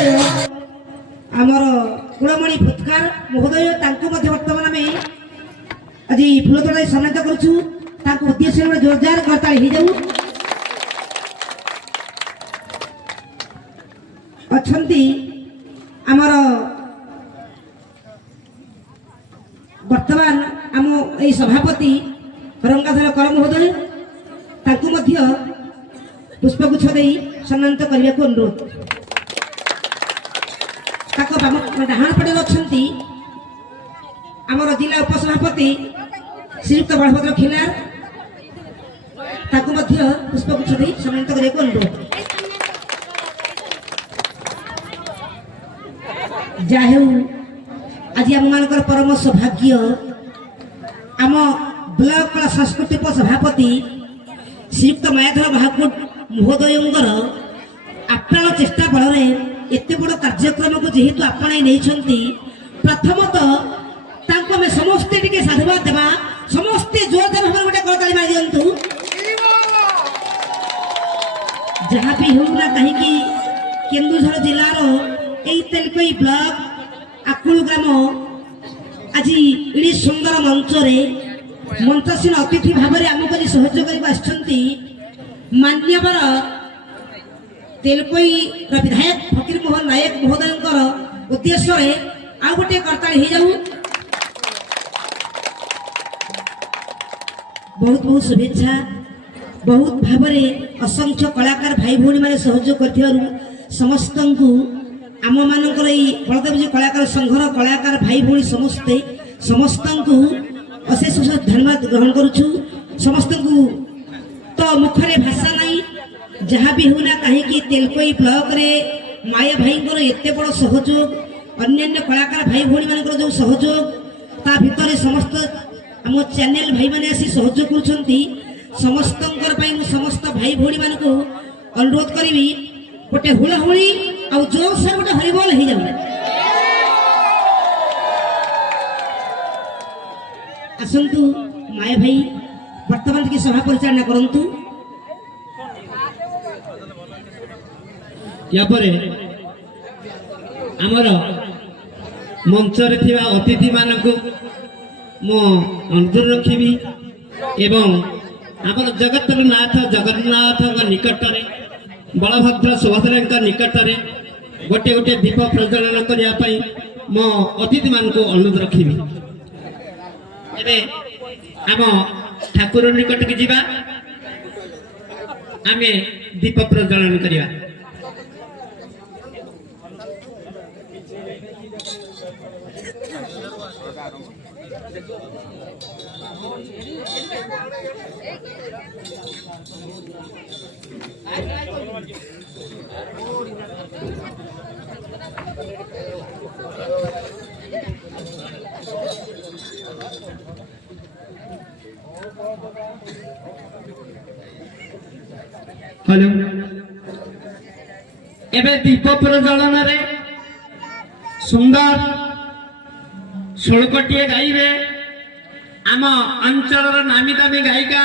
आमर कुलमणि भूतकार महोदय बर्तमान आम आज फूलतोड़ा सम्मानित करुचु उद्देश्य गोटे जोरदार करताली हो जाऊ अच्छी आमर वर्तमान आम यही सभापति रंगाधर कर महोदय पुष्पगुच्छ दे सम्मानित करने को अनुरोध डाहाण पटे अच्छा आमर जिला उपसभापति श्रीयुक्त बलभद्र खिलार पुष्पगुच्छ दे सम्मानित करने को अनुरोध जाहेउ आज आम मान परम सौभाग्य आम ब्लॉक कला सांस्कृतिक सभापति श्रीयुक्त मायाधर महाकुट महोदयंकर आप्राण चेष्टा बल एत बड़ कार्यक्रम को जेहेतु आपणाई नहीं प्रथमतः आम समस्ते टिके साधुवाद देवा समस्ते जोरदार भाव गोटे करताली मारी दिंतु जहाँ भी हो ना कहीं केन्दुझर जिलार यही तेलकोई ब्लॉक आकुल ग्राम आज ये सुंदर मंचासीन अतिथि भाव में आमको सहयोग करके मान्यवर तेलकोई विधायक फकीर मोहन नायक महोदय उद्देश्य आउ गोटे करताली हो जाऊ बहुत बहुत शुभेच्छा बहुत भाव में असंख्य कलाकार भाई भौणी मैंने सहयोग कर समस्त आम मानकर बलदेवजी कलाकार संघर कलाकार भाई भौणी समस्ते समस्त अशेष अशेष धन्यवाद ग्रहण करुछु समस्त तो मुखरे भाषा नहीं जहाँ भी होना कहीं तेलकोई ब्लॉक रे माया भाई एत बड़ सहयोग अन्य कलाकार भाई भौणी मान जो सहयोग ता भितर समस्त आम चैनल भाई मैंने आसी सहयोग कर समस्त समस्त भाई भौणी मान को अनुरोध करी गोटे हुलाहुली आउ जोर से गोटे हरिबोल हो जाऊ आसतु माया भाई वर्तमान की सभा परिचालना करंतु या परे आमर मंचरे थिबा अतिथि मानकु मो अनुरोध रखिबी एवं आमर जगन्नाथ जगन्नाथ निकट में बलभद्र सुभद्रा निकट में गोटे गोटे दीप प्रज्वलन करने मो अतिथि मान को अनुरोध रखिबी आम ठाकुर निकट की जीवा आमे दीप प्रज्वलन करिया हेलो एबे दीप प्रज्वलन रे सुंदर षोलकटिए गाइबे आम अंचल नामी दामी गायिका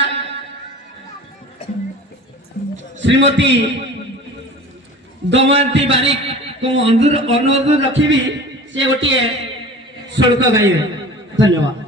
श्रीमती दमयंती बारिक को अनुरोध रखी से गोटे षोलक गाइबे धन्यवाद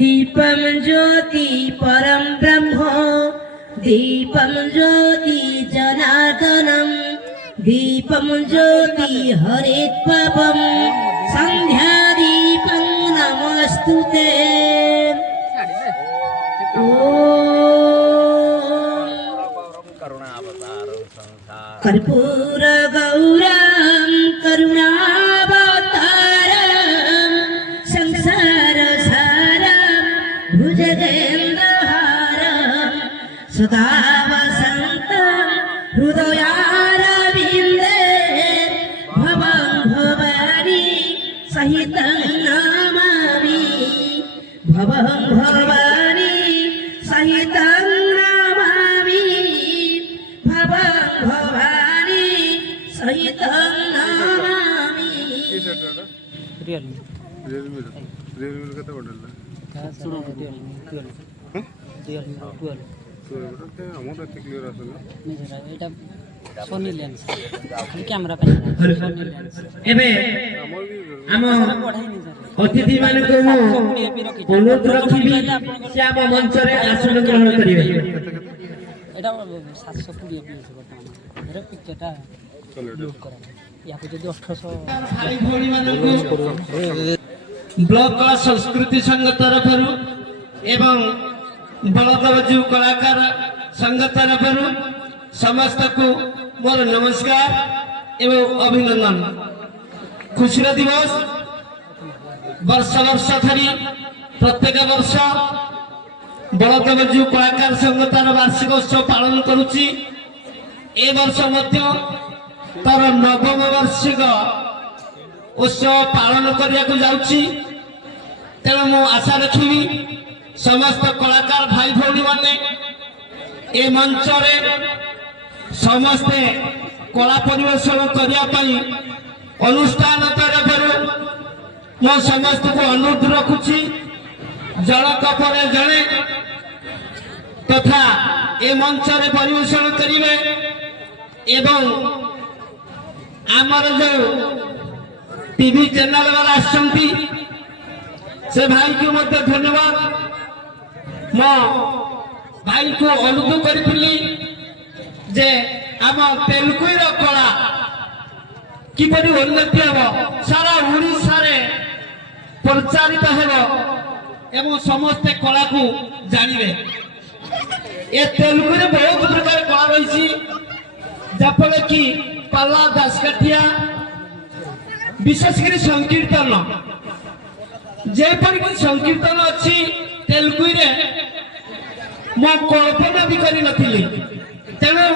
दीपम ज्योति परम ब्रह्म दीपम ज्योति जनार्दनम दीपम ज्योति हरित्वम संध्या दीपं नमस्तुते ओम कर्पूर गौरम करुणावतारम संसार सारम भुजगेन्द्रहारम सदा वसन्तं हृदयारविन्दे भवं भवानी सहितं नमामि भवं भवानी सहितं नमामि भवं भवानी सहितं नमामि। रियलमी रियलमी कते पड़ला रियलमी 12 तो एटा हमर एते क्लियर आसला नहीं सर एटा सोनी लेंस खाली कैमरा पे सोनी लेंस ଏବେ हमर भी ଆମ पढ़ाई नहीं सर ଅତିଥି ମାନଙ୍କୁ ମୁଁ ଅନୁରୋଧ ରଖିବି ସେ ଆମ ମଞ୍ଚରେ ଆସନ ଗ୍ରହଣ କରିବେ। এটা 720 পিএস বর্তমান এর পিকচারটা লোড করা ইয়াকে যদি 1800 ଭାଇ ଭଉଣୀମାନଙ୍କୁ ବ୍ଲକ କଳା ସଂସ୍କୃତି ସଂଘ ତରଫରୁ ଏବଂ ବଳଦେବଜୀବ କଳାକାର ସଂଘ ତରଫରୁ ସମସ୍ତଙ୍କୁ ମୋର ନମସ୍କାର ଏବଂ ଅଭିନନ୍ଦନ। ଖୁସିର ଦିବସ ବର୍ଷ ବର୍ଷ ଧରି ପ୍ରତ୍ୟେକ ବର୍ଷ ବଳଦେବଜୀବ କଳାକାର ସଂଘ ତାର ବାର୍ଷିକ ଉତ୍ସବ ପାଳନ କରୁଛି। ଏ ବର୍ଷ ମଧ୍ୟ ତାର ନବମ ବାର୍ଷିକ ଉତ୍ସବ ପାଳନ କରିବାକୁ ଯାଉଛି। ତେଣୁ ମୁଁ ଆଶା ରଖିବି ସମସ୍ତ କଳାକାର ଭାଇ ଭଉଣୀମାନେ ଏ ମଞ୍ଚରେ ସମସ୍ତେ କଳା ପରିବେଷଣ କରିବା ପାଇଁ ଅନୁଷ୍ଠାନ ତରଫରୁ ମୁଁ ସମସ୍ତଙ୍କୁ ଅନୁରୋଧ ରଖୁଛି ଜଣକ ପରେ ଜଣେ ତଥା ଏ ମଞ୍ଚରେ ପରିବେଷଣ କରିବେ ଏବଂ ଆମର ଯୋଉ টিভি চ্যানেল বালা আসছেন সে ভাইকে মধ্যে ধন্যবাদ। মো ভাইকে অনুরোধ করিଥିଲି যে আম তেলুগুর কলা কিপরি উন্নতি হব সারা ওড়িশারে প্রচারিত হব এবং সমস্তে কলাকু জানিবে। এ তেলুগুরে বহুত প্রকার কলা রয়েছে যাফলে কি পাল্লা দাসকাঠিয়া বিশেষ করে সংকীর্তন যেপরিকি সংকীর্তন অছি তেলুগুরে মো কল্পনা বি করে নথিলি। তেণু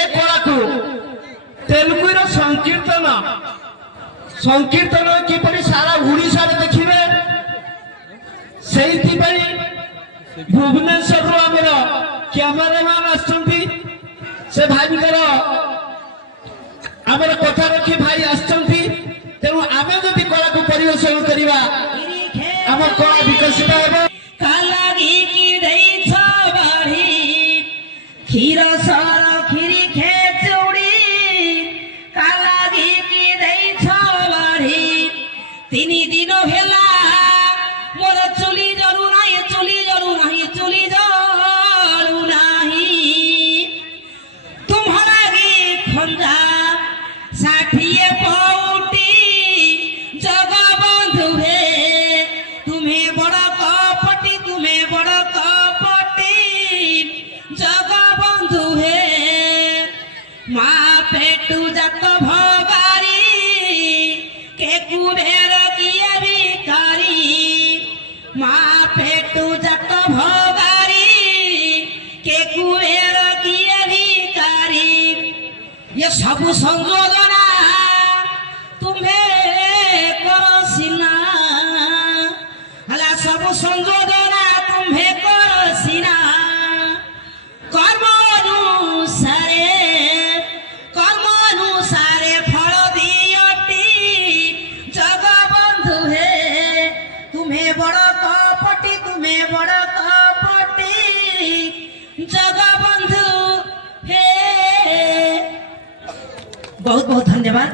এ কলাকু তেলুগুর সংকীর্তন সংকীর্তন কিপরি সারা ওড়িশারে দেখিবে সেইপাই ভুবনেশ্বর আমার ক্যামেরাম্যান আসছেন সে ভাইଙ୍କର ଆମର କଥା ରଖି ଭାଇ ଆସିଛନ୍ତି। ତେଣୁ ଆମେ ଯଦି କଳାକୁ ପରିବେଷଣ କରିବା ଆମ କଳା ବିକଶିତ ହେବ। କାଲାଗିକି ଦେଇଛ ବାଢି କ୍ଷୀର ସର କ୍ଷୀରି ଖେଚୁଡ଼ି କାଲାଗିକି ଦେଇଛ ବାଢି 3 ଦିନ ହେଲା ମୋର ଚୁଲି ଜଳୁ ନାହିଁ ଚୁଲି ଜଳୁ ନାହିଁ ଚୁଲି ଜଳୁ ନାହିଁ ତୁମ୍ଭ ଲାଗି ଖଞ୍ଜା 60 ପଉଟି ଜଗବନ୍ଧୁ ହେ ତୁମେ ବଡ଼ କପଟି ତୁମେ ବଡ଼ କପଟି ଜଗବନ୍ଧୁ ହେ ମା ପେଟୁ ଜାତ ଭଗାରି କେ କୁବେର କିଏ ଭିକାରୀ ମା ପେଟୁ ଜାତ ଭଗାରି କେ କୁବେର କିଏ ଭିକାରୀ ये सब संयोजना तुम्हें करो सीना हला सब संयोजना तुम्हें करो सीना कर्म अनुसारे फल दियटी जगबंधु हे तुम्हें बड़ कपटी तुम्हें बड़ कपटी जगबंधु हे। बहुत बहुत धन्यवाद।